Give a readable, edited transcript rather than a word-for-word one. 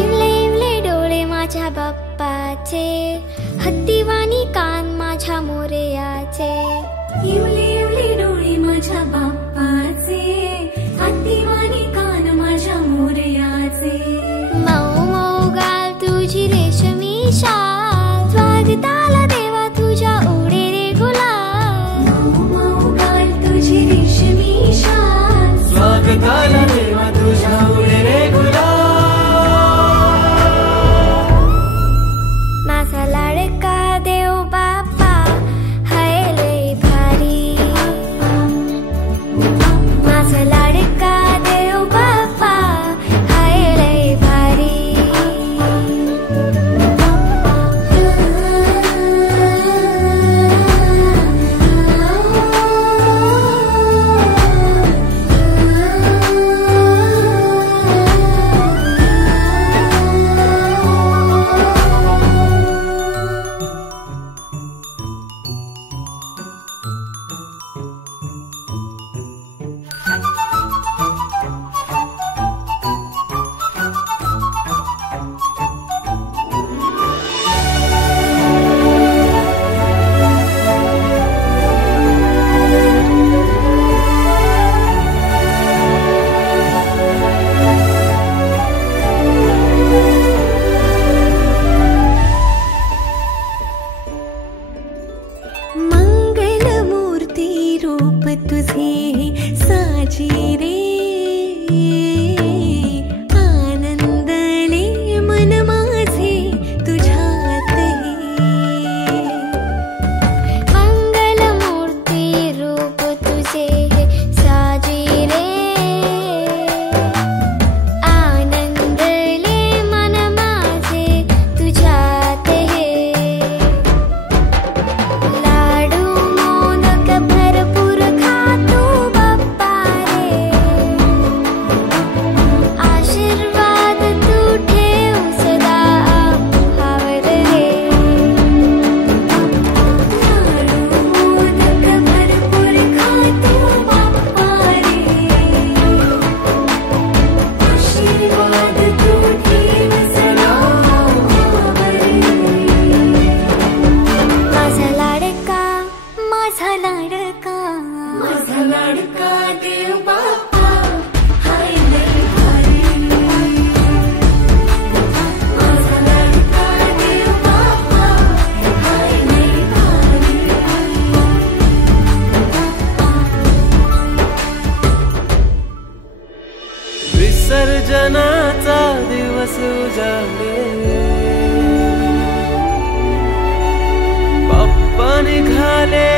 इवले इवले डोळे माझ्या बाप्पाचे, हत्तीवाणी कान माझ्या मोरयाचे. इवले इवले डोळे माझ्या बाप्पाचे, हत्तीवाणी कान माझ्या मोरयाचे. मऊ मऊ गाल तुझी रेशमी शाल, स्वागताला देवा तुझ्या उडे रे गुलाल. मऊ मऊ गाल तुझी रेशमी शाल, स्वागताला देवा तुझ्या उडे रे गुलाल. माझा लाडका देव बाप्पा हाय लय भारी. माझा लाडका देव बाप्पा हाय लय भारी. मंगलमूर्ती रूप तुझे साजी रे, आनंदले मन माझे तुझ्यात हे. मंगलमूर्ती रूप तुझे साजी रे, आनंदले मन माझे तुझ्यात हे. लाडू मोदक भरपूर खातो बाप्पा रे, आशीर्वाद तू ठेव सदा आम्हावर रे. लाडू मोदक भरपूर खातो बाप्पा रे, आशीर्वाद तू ठेव सदा आम्हावर रे. माझा लाडका माझा लाडका माझा लाडका देव बाप्पा हाय लय भारी. माझा लाडका देव बाप्पा हाय लय भारी. विसर्जनाचा दिवस उजाडले, बाप्पा निघाले